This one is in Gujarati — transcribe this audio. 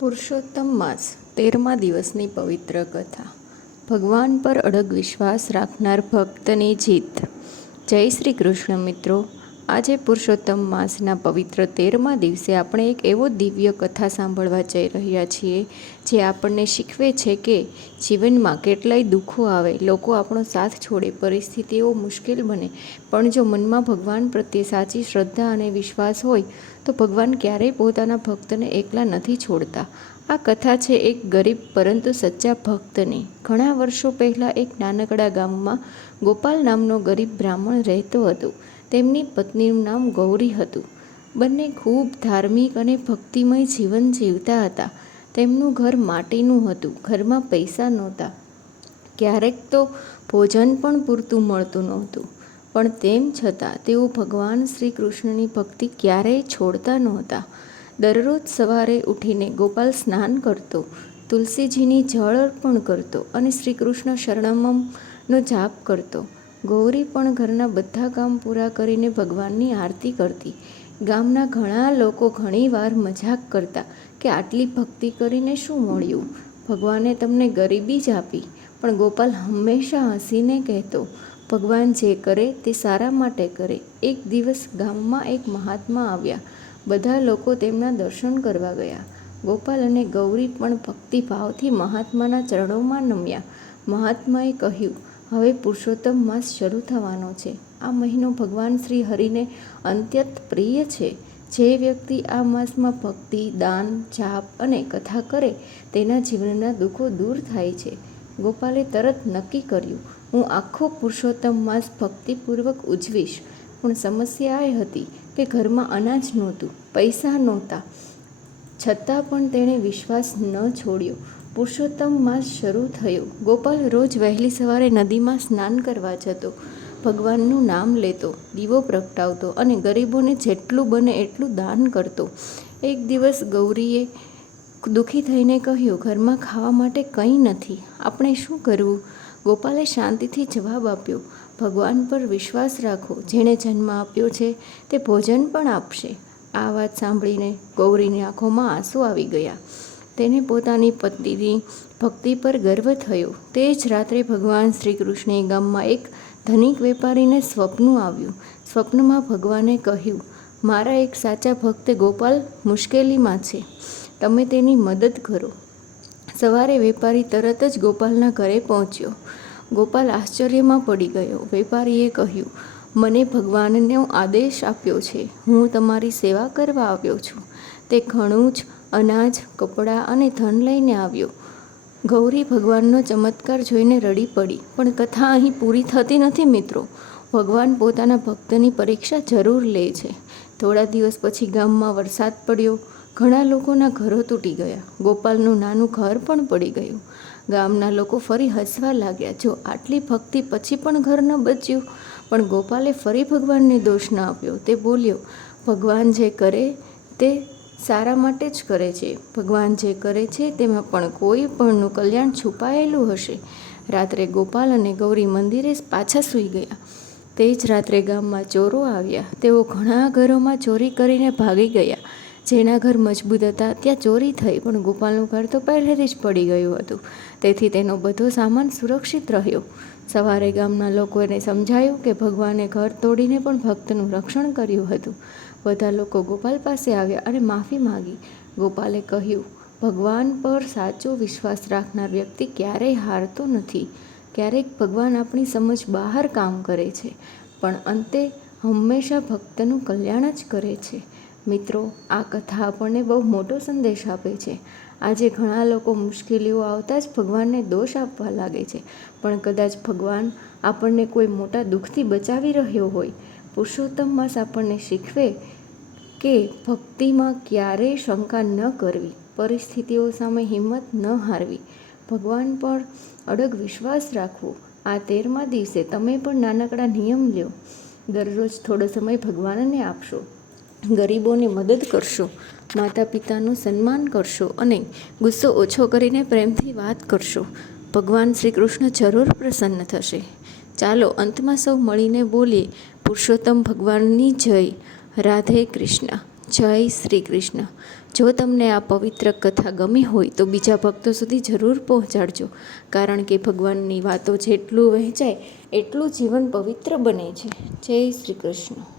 પુરુષોત્તમ માસ 13મા દિવસની પવિત્ર કથા. ભગવાન પર અડગ વિશ્વાસ રાખનાર ભક્તની જીત. જય શ્રી કૃષ્ણ મિત્રો. આજે પુરુષોત્તમ માસના પવિત્ર 13મા દિવસે આપણે એક એવો દિવ્ય કથા સાંભળવા જઈ રહ્યા છીએ જે આપણને શીખવે છે કે જીવનમાં કેટલાય દુઃખો આવે, લોકો આપણો સાથ છોડે, પરિસ્થિતિઓ મુશ્કેલ બને, પણ જો મનમાં ભગવાન પ્રત્યે સાચી શ્રદ્ધા અને વિશ્વાસ હોય તો ભગવાન ક્યારેય પોતાના ભક્તને એકલા નથી છોડતા. આ કથા છે એક ગરીબ પરંતુ સચ્ચા ભક્તની. ઘણા વર્ષો પહેલાં એક નાનકડા ગામમાં ગોપાલ નામનો ગરીબ બ્રાહ્મણ રહેતો હતો. તેમની પત્નીનું નામ ગૌરી હતું. બંને ખૂબ ધાર્મિક અને ભક્તિમય જીવન જીવતા હતા. તેમનું ઘર માટીનું હતું, ઘરમાં પૈસા નહોતા, ક્યારેક તો ભોજન પણ પૂરતું મળતું નહોતું, પણ તેમ છતાં તેઓ ભગવાન શ્રી કૃષ્ણની ભક્તિ ક્યારેય છોડતા નહોતા. દરરોજ સવારે ઉઠીને ગોપાલ સ્નાન કરતો, તુલસીજીની જળ અર્પણ કરતો અને શ્રી કૃષ્ણ શરણમનો જાપ કરતો. ગૌરી પણ ઘરના બધા કામ પૂરા કરીને ભગવાનની આરતી કરતી. ગામના ઘણા લોકો ઘણીવાર મજાક કરતા કે આટલી ભક્તિ કરીને શું મળ્યું, ભગવાને તમને ગરીબી જ આપી. પણ ગોપાલ હંમેશા હસીને કહેતો, ભગવાન જે કરે તે સારા માટે કરે. એક દિવસ ગામમાં એક મહાત્મા આવ્યા. બધા લોકો તેમના દર્શન કરવા ગયા. ગોપાલ અને ગૌરી પણ ભક્તિભાવથી મહાત્માના ચરણોમાં નમ્યા. મહાત્માએ કહ્યું, હવે પુરુષોત્તમ માસ શરૂ થવાનો છે. આ મહિનો ભગવાન શ્રી હરિને અત્યંત પ્રિય છે. જે વ્યક્તિ આ માસમાં ભક્તિ, દાન, જાપ અને કથા કરે તેના જીવનના દુઃખો દૂર થાય છે. ગોપાલે તરત નક્કી કર્યું, હું આખો પુરુષોત્તમ માસ ભક્તિપૂર્વક ઉજવીશ. પણ સમસ્યા એ હતી કે ઘરમાં અનાજ નહોતું, પૈસા નહોતા. છતાં પણ તેણે વિશ્વાસ ન છોડ્યો. પુરુષોત્તમ માસ શરૂ થયો. ગોપાલ રોજ વહેલી સવારે નદીમાં સ્નાન કરવા જતો, ભગવાનનું નામ લેતો, દીવો પ્રગટાવતો અને ગરીબોને જેટલું બને એટલું દાન કરતો. એક દિવસ ગૌરીએ દુઃખી થઈને કહ્યું, ઘરમાં ખાવા માટે કંઈ નથી, આપણે શું કરવું? ગોપાલે શાંતિથી જવાબ આપ્યો, ભગવાન પર વિશ્વાસ રાખો, જેણે જન્મ આપ્યો છે તે ભોજન પણ આપશે. આ વાત સાંભળીને ગૌરીની આંખોમાં આંસુ આવી ગયા. તેને પોતાની પત્નીની ભક્તિ પર ગર્વ થયો. તે જ રાત્રે ભગવાન શ્રી કૃષ્ણે ગામમાં એક ધનિક વેપારીને સ્વપ્ન આવ્યું. સ્વપ્નમાં ભગવાને કહ્યું, મારા એક સાચા ભક્ત ગોપાલ મુશ્કેલીમાં છે, તમે તેની મદદ કરો. સવારે વેપારી તરત જ ગોપાલના ઘરે પહોંચ્યો. ગોપાલ આશ્ચર્યમાં પડી ગયો. વેપારીએ કહ્યું, મને ભગવાનનો આદેશ આપ્યો છે, હું તમારી સેવા કરવા આવ્યો છું. તે ઘણું જ અનાજ, કપડાં અને ધન લઈને આવ્યો. ગૌરી ભગવાનનો ચમત્કાર જોઈને રડી પડી. પણ કથા અહીં પૂરી થતી નથી મિત્રો. ભગવાન પોતાના ભક્તની પરીક્ષા જરૂર લે છે. થોડા દિવસ પછી ગામમાં વરસાદ પડ્યો. ઘણા લોકોના ઘરો તૂટી ગયા. ગોપાલનું નાનું ઘર પણ પડી ગયું. ગામના લોકો ફરી હસવા લાગ્યા. જો આટલી ભક્તિ પછી પણ ઘર ન બચ્યું. પણ ગોપાલે ફરી ભગવાનને દોષ ન આપ્યો. તે બોલ્યો, ભગવાન જે કરે તે સારા માટે જ કરે છે. ભગવાન જે કરે છે તેમાં પણ કોઈ પણનું કલ્યાણ છુપાયેલું હશે. રાત્રે ગોપાલ અને ગૌરી મંદિરે પાછા સૂઈ ગયા. તે જ રાત્રે ગામમાં ચોરો આવ્યા. તેઓ ઘણા ઘરોમાં ચોરી કરીને ભાગી ગયા. જેના ઘર મજબૂત હતા ત્યાં ચોરી થઈ, પણ ગોપાલનું ઘર તો પહેલેથી જ પડી ગયું હતું, તેથી તેનો બધો સામાન સુરક્ષિત રહ્યો. સવારે ગામના લોકોને સમજાયું કે ભગવાને ઘર તોડીને પણ ભક્તનું રક્ષણ કર્યું હતું. બધા લોકો ગોપાલ પાસે આવ્યા અને માફી માંગી. ગોપાલે કહ્યું, ભગવાન પર સાચો વિશ્વાસ રાખનાર વ્યક્તિ ક્યારેય હારતો નથી. ક્યારેક ભગવાન આપણી સમજ બહાર કામ કરે છે, પણ અંતે હંમેશા ભક્તનું કલ્યાણ જ કરે છે. મિત્રો, આ કથા આપણને બહુ મોટો સંદેશ આપે છે. આજે ઘણા લોકો મુશ્કેલીઓ આવતા જ ભગવાનને દોષ આપવા લાગે છે, પણ કદાચ ભગવાન આપણને કોઈ મોટા દુઃખથી બચાવી રહ્યો હોય. પુરુષોત્તમ માસ આપણને શીખવે કે ભક્તિમાં ક્યારેય શંકા ન કરવી, પરિસ્થિતિઓ સામે હિંમત ન હારવી, ભગવાન પર અડગ વિશ્વાસ રાખવો. આ 13મા દિવસે તમે પણ નાનકડા નિયમ લ્યો. દરરોજ થોડો સમય ભગવાનને આપશો, ગરીબોને મદદ કરશો, માતા પિતાનું સન્માન કરશો અને ગુસ્સો ઓછો કરીને પ્રેમથી વાત કરશો. ભગવાન શ્રી કૃષ્ણ જરૂર પ્રસન્ન થશે. ચાલો અંતમાં સૌ મળીને બોલીએ, પુરુષોત્તમ ભગવાનની જય. રાધે કૃષ્ણ. જય શ્રી કૃષ્ણ. જો તમને આ પવિત્ર કથા ગમી હોય તો બીજા ભક્તો સુધી જરૂર પહોંચાડજો, કારણ કે ભગવાનની વાતો જેટલું વહેંચાય એટલું જીવન પવિત્ર બને છે. જય શ્રી કૃષ્ણ.